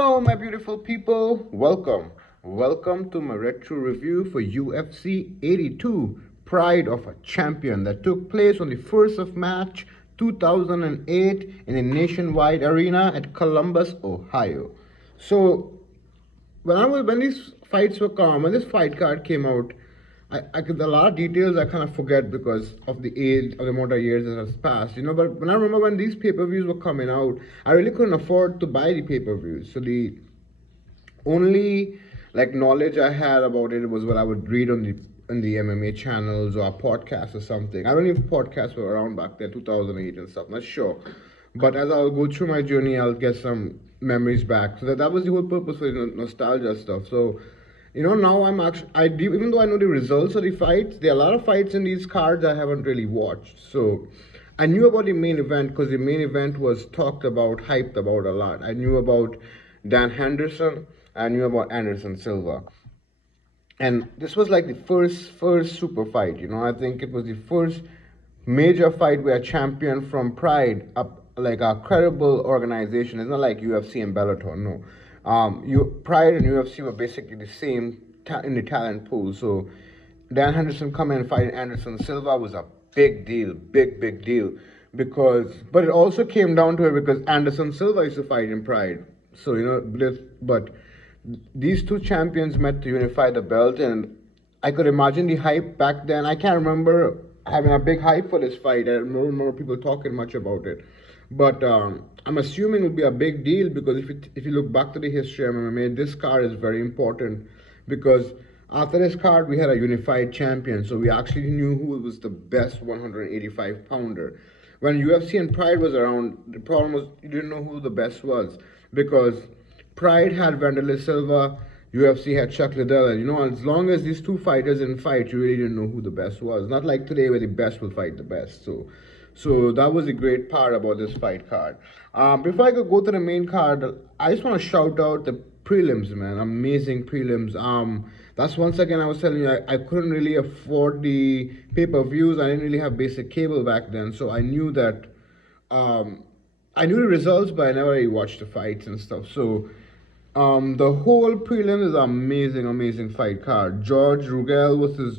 Hello, my beautiful people. Welcome. Welcome to my retro review for UFC 82 Pride of a Champion that took place on the 1st of March 2008 in a nationwide arena at Columbus, Ohio. So, when these fights were when this fight card came out, I could a lot of details I kind of forget because of the age of the amount of years that has passed, But when I remember when these pay-per-views were coming out, I really couldn't afford to buy the pay-per-views. So the only knowledge I had about it was what I would read on the MMA channels or podcasts or something. I don't know if podcasts were around back then, 2008 and stuff. Not sure, but as I'll go through my journey, I'll get some memories back. So that was the whole purpose for the nostalgia stuff. So. Now even though I know the results of the fights, there are a lot of fights in these cards I haven't really watched. So I knew about the main event because the main event was talked about, hyped about a lot. I knew about Dan Henderson. I knew about Anderson Silva. And this was like the first super fight. I think it was the first major fight where a champion from Pride, like a credible organization. It's not like UFC and Bellator, no. Pride and UFC were basically the same in the talent pool. So Dan Henderson coming and fighting Anderson Silva was a big deal, big deal. But it also came down to it because Anderson Silva used to fight in Pride. So but these two champions met to unify the belt, and I could imagine the hype back then. I can't remember having a big hype for this fight. I don't remember people talking much about it. But I'm assuming it will be a big deal because if you look back to the history of MMA, this card is very important because after this card, we had a unified champion. So we actually knew who was the best 185 pounder. When UFC and Pride was around, the problem was you didn't know who the best was because Pride had Wanderlei Silva, UFC had Chuck Liddell. And as long as these two fighters didn't fight, you really didn't know who the best was. Not like today where the best will fight the best. So that was a great part about this fight card. Before I could go to the main card, I just want to shout out the prelims, man. Amazing prelims. That's once again I was telling you I couldn't really afford the pay-per-views. I didn't really have basic cable back then, so I knew that I knew the results, but I never really watched the fights and stuff. So the whole prelim is amazing fight card. George Rugel versus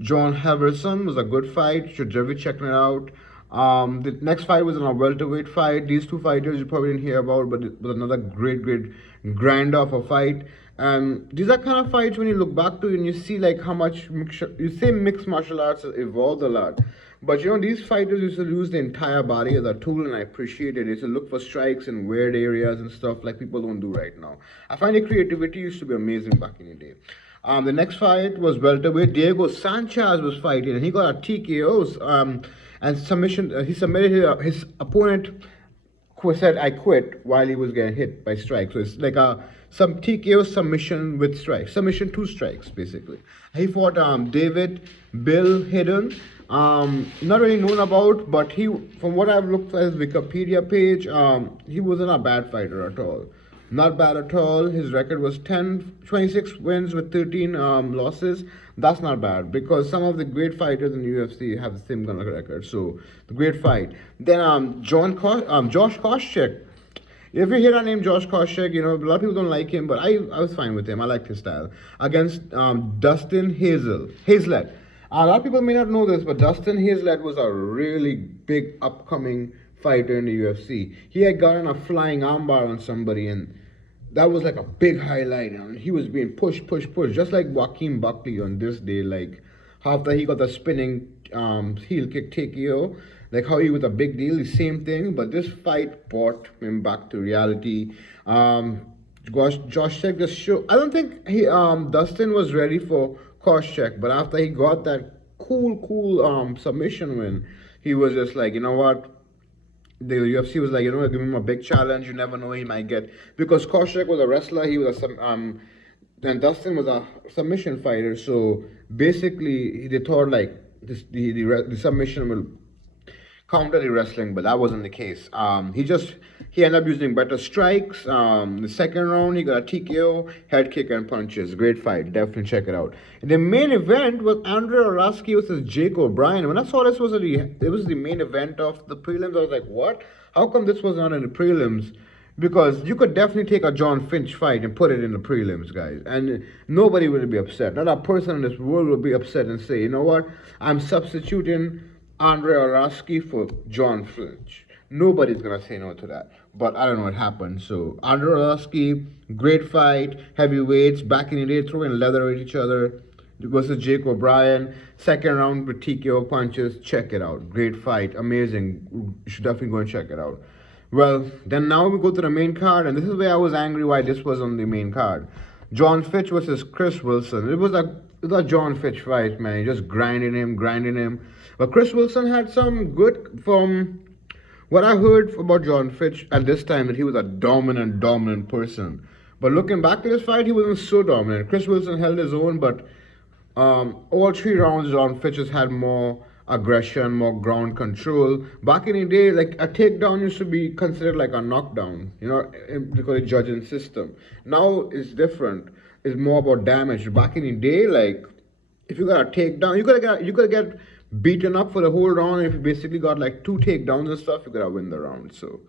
John Heverson was a good fight. Should be checking it out. The next fight was a welterweight fight. These two fighters you probably didn't hear about, but it was another great grinder of a fight. And these are kind of fights when you look back to it and you see how much mixed martial arts has evolved a lot. But these fighters used to use the entire body as a tool, and I appreciate it. They used to look for strikes in weird areas and stuff like people don't do right now. I find the creativity used to be amazing back in the day. The next fight was welterweight. Diego Sanchez was fighting, and he got a TKO and submission. He submitted his opponent. Said I quit while he was getting hit by strikes. So it's like some TKO submission with strikes, submission 2 strikes basically. He fought David Bill Hidden, not really known about, but from what I've looked at his Wikipedia page, he wasn't a bad fighter at all. Not bad at all. His record was 26 wins with 13 losses. That's not bad because some of the great fighters in the UFC have the same kind of record. So, the great fight. Then Josh Koscheck. If you hear that name, Josh Koscheck, a lot of people don't like him, but I was fine with him. I liked his style. Against Dustin Hazlett. A lot of people may not know this, but Dustin Hazlett was a really big upcoming fighter in the UFC. He had gotten a flying armbar on somebody, and that was like a big highlight. And he was being pushed, just like Joaquin Buckley on this day. Like after he got the spinning heel kick TKO, like how he was a big deal. The same thing, but this fight brought him back to reality. Josh Check just showed. I don't think Dustin was ready for Koscheck, but after he got that cool submission win, he was just like, you know what? The UFC was like, give him a big challenge. You never know, he might get, because Koscheck was a wrestler, he was and Dustin was a submission fighter. So basically, they thought the submission will counter the wrestling, but that wasn't the case. He ended up using better strikes. The second round, he got a TKO, head kick, and punches. Great fight. Definitely check it out. And the main event was Andre Arlovski versus Jake O'Brien. When I saw this it was the main event of the prelims, I was like, what? How come this was not in the prelims? Because you could definitely take a John Finch fight and put it in the prelims, guys, and nobody would be upset. Not a person in this world would be upset and say, you know what, I'm substituting Andre Arlovsky for John Finch. Nobody's gonna say no to that. But I don't know what happened. So Andre Arlovsky, great fight, heavyweights back in the day, throwing leather at each other versus Jake O'Brien. Second round with TKO punches. Check it out. Great fight. Amazing. You should definitely go and check it out. Well, then now we go to the main card, and this is where I was angry why this was on the main card. John Fitch versus Chris Wilson. It was a John Fitch fight, man. Just grinding him. But Chris Wilson had some good from what I heard about John Fitch at this time, that he was a dominant person. But looking back to this fight, he wasn't so dominant. Chris Wilson held his own, but all three rounds, John Fitch has had more aggression, more ground control. Back in the day, like a takedown used to be considered like a knockdown, because of the judging system. Now it's different. It's more about damage. Back in the day, like if you got a takedown, you gotta get beaten up for the whole round. If you basically got like two takedowns and stuff, you gotta win the round. So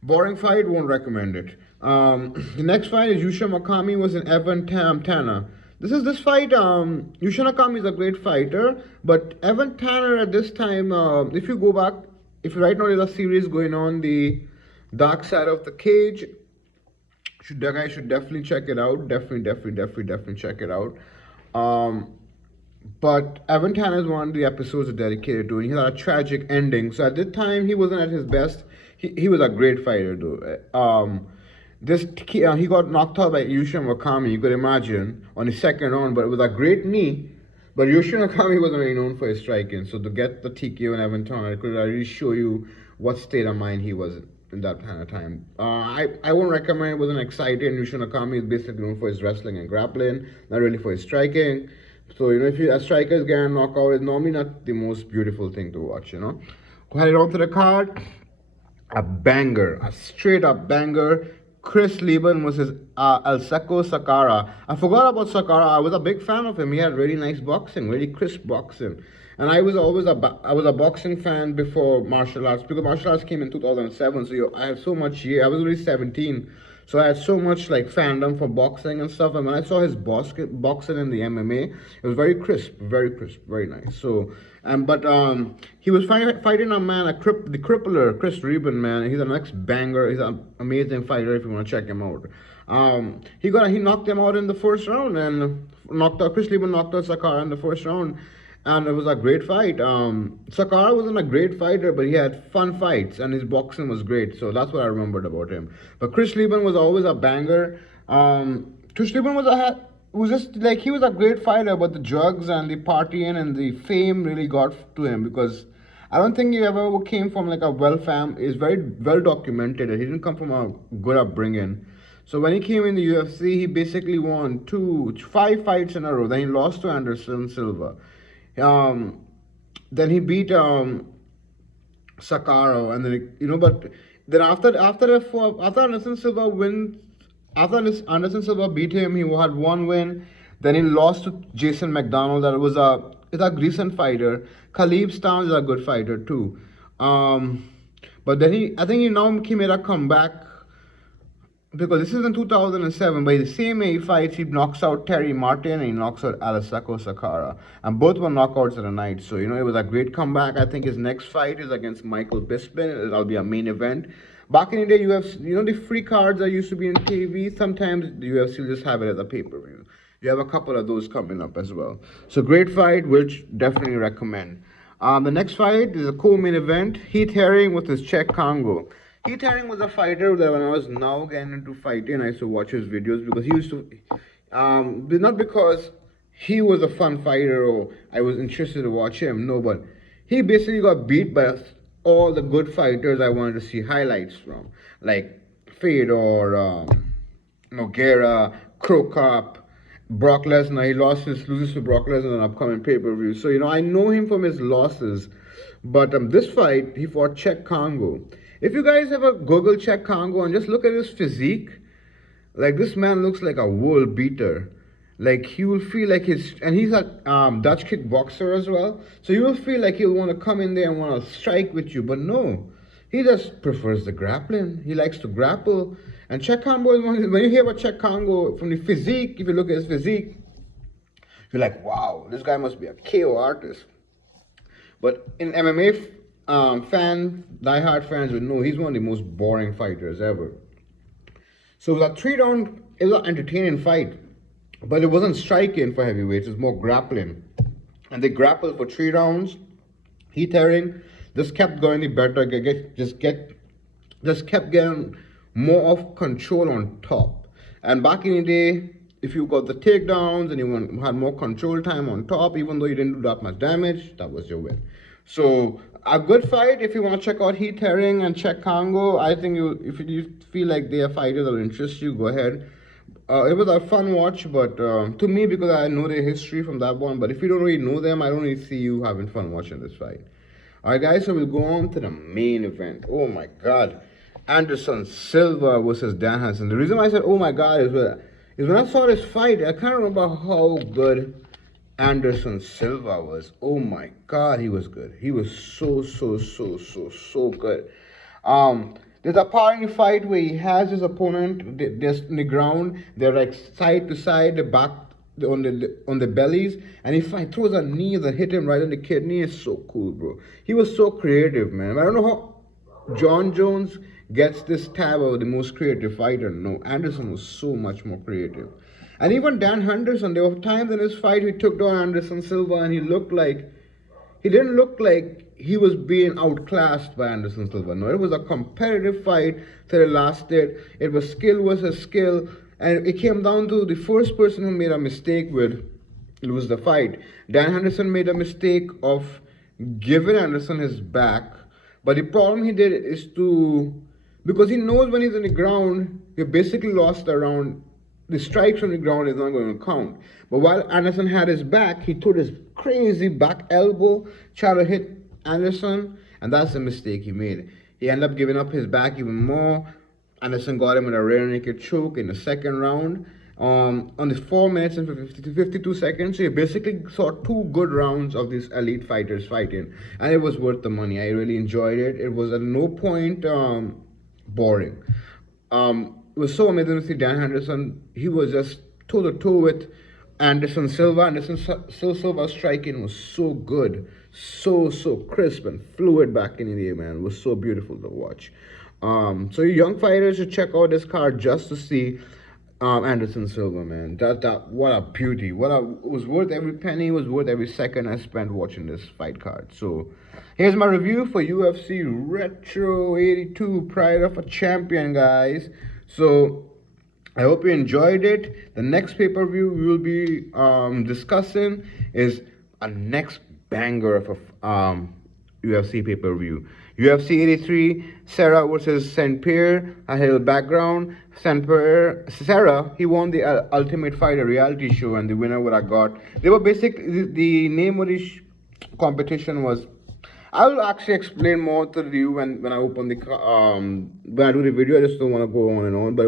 boring fight, won't recommend it. The next fight is Yusha Makami was in Evan Tanner. This fight. Yusha Makami is a great fighter, but Evan Tanner at this time, if you go back, if right now there's a series going on, the Dark Side of the Cage. That guy should definitely check it out. Definitely check it out. But Evan Tanner's one of the episodes are dedicated to, and he had a tragic ending. So at the time, he wasn't at his best. He was a great fighter, though. He got knocked out by Yusha Wakami, you could imagine, on the second round, but it was a great knee. But Yusha Wakami wasn't really known for his striking, so to get the TKO and Evan Tanner, it could really show you what state of mind he was in that kind of time. I won't recommend it. Wasn't excited. Yusha Nakami is basically known for his wrestling and grappling, not really for his striking. So, if a striker is getting knocked out, it's normally not the most beautiful thing to watch, Headed on to the card, a banger, a straight up banger. Chris Lieben versus Alseko Sakara. I forgot about Sakara. I was a big fan of him. He had really nice boxing, really crisp boxing. And I was a boxing fan before martial arts, because martial arts came in 2007. So I had so much I was only 17. So I had so much like fandom for boxing and stuff. And when I saw his boxing in the MMA, it was very crisp, very nice. So, but he was fighting a man, the crippler, Chris Reben, man. He's the next banger. He's an amazing fighter if you want to check him out. He knocked him out in the first round, and Chris Reben knocked out Sakara in the first round. And it was a great fight. Sakara wasn't a great fighter, but he had fun fights, and his boxing was great. So that's what I remembered about him. But Chris Lieben was always a banger. Chris Lieben was just like, he was a great fighter, but the drugs and the partying and the fame really got to him, because I don't think he ever came from like a is very well documented. He didn't come from a good upbringing. So when he came in the UFC, he basically won 5 fights in a row. Then he lost to Anderson Silva. Then he beat Sakaro, and then but then after Anderson Silva wins, after Anderson Silva beat him, he had one win. Then he lost to Jason McDonald. That was a recent fighter. Khalib Stans is a good fighter too. But then I think he made a comeback, because this is in 2007. By the same way he fights, he knocks out Terry Martin and he knocks out Alseko Sakara. And both were knockouts of the night. So, it was a great comeback. I think his next fight is against Michael Bisping. That'll be a main event. Back in the day, UFC, the free cards that used to be on TV, sometimes the UFC will just have it as a pay-per-view. You have a couple of those coming up as well. So, great fight, which definitely recommend. The next fight is a co-main event. Heath Herring versus Czech Congo. Heath Herring was a fighter that when I was now getting into fighting, I used to watch his videos, because he used to, not because he was a fun fighter or I was interested to watch him, no, but he basically got beat by all the good fighters I wanted to see highlights from, like Fedor, Nogueira, Krokop, Brock Lesnar. He loses to Brock Lesnar in an upcoming pay-per-view. So, I know him from his losses, but this fight, he fought Czech Congo. If you guys ever Google Czech Congo and just look at his physique, like, this man looks like a world beater. Like, you will feel like he's a Dutch kickboxer as well. So you will feel like he'll want to come in there and want to strike with you. But no, He just prefers the grappling. He likes to grapple. And Czech Congo is when you hear about Czech Congo from the physique, if you look at his physique, you're like, wow, this guy must be a KO artist. But in MMA, diehard fans would know he's one of the most boring fighters ever. So that 3 round, it was an entertaining fight, but it wasn't striking for heavyweights. It was more grappling, and they grappled for 3 rounds. Heath Herring just kept going better. Just kept getting more of control on top. And back in the day, if you got the takedowns and you had more control time on top, even though you didn't do that much damage, that was your win. So a good fight. If you want to check out Heath Herring and Czech Congo, I think if you feel like they are fighters that will interest you, go ahead. It was a fun watch, but to me, because I know their history from that one. But if you don't really know them, I don't really see you having fun watching this fight. All right, guys, so we'll go on to the main event. Oh my God, Anderson Silva versus Dan Henderson. The reason why I said oh my God is when I saw this fight, I can't remember how good Anderson Silva was. Oh my God, he was good. He was so good. There's a part in the fight where he has his opponent just in the ground. They're like side to side, the back on the bellies, and he throws a knee that hit him right in the kidney. It's so cool, bro. He was so creative, man. I don't know how John Jones gets this tab of the most creative fighter. No, Anderson was so much more creative. And even Dan Henderson, there were times in his fight he took down Anderson Silva and he didn't look like he was being outclassed by Anderson Silva. No, it was a competitive fight till it lasted. It was skill versus skill. And it came down to the first person who made a mistake would lose the fight. Dan Henderson made a mistake of giving Anderson his back. But the problem he did is because he knows when he's on the ground, he basically lost the round. The strikes on the ground is not going to count. But while Anderson had his back, he threw this crazy back elbow, trying to hit Anderson, and that's the mistake he made. He ended up giving up his back even more. Anderson got him with a rear naked choke in the second round. On the 4 minutes and 52 seconds, so you basically saw 2 good rounds of these elite fighters fighting, and it was worth the money. I really enjoyed it. It was at no point boring. It was so amazing to see Dan Henderson. He was just toe to toe with Anderson Silva. Anderson Silva's striking was so good, so crisp and fluid back in the day, man. It was so beautiful to watch. So you young fighters should check out this card just to see Anderson Silva, man. What a beauty. It was worth every penny. It was worth every second I spent watching this fight card. So here's my review for UFC Retro 82 Pride of a Champion, guys. So I hope you enjoyed it. The next pay-per-view we will be discussing is a next banger of a UFC pay-per-view. UFC 83, Sarah versus St. Pierre. A little background. St. Pierre, Sarah, he won the Ultimate Fighter reality show, and the winner would have got. They were basically, the name of the competition was. I will actually explain more to you when I open the when I do the video. I just don't want to go on and on, but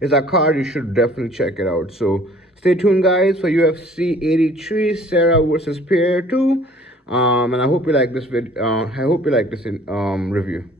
it's a card. You should definitely check it out. So stay tuned, guys, for UFC 83, Sarah versus Pierre 2. And I hope you like this video. I hope you like this review.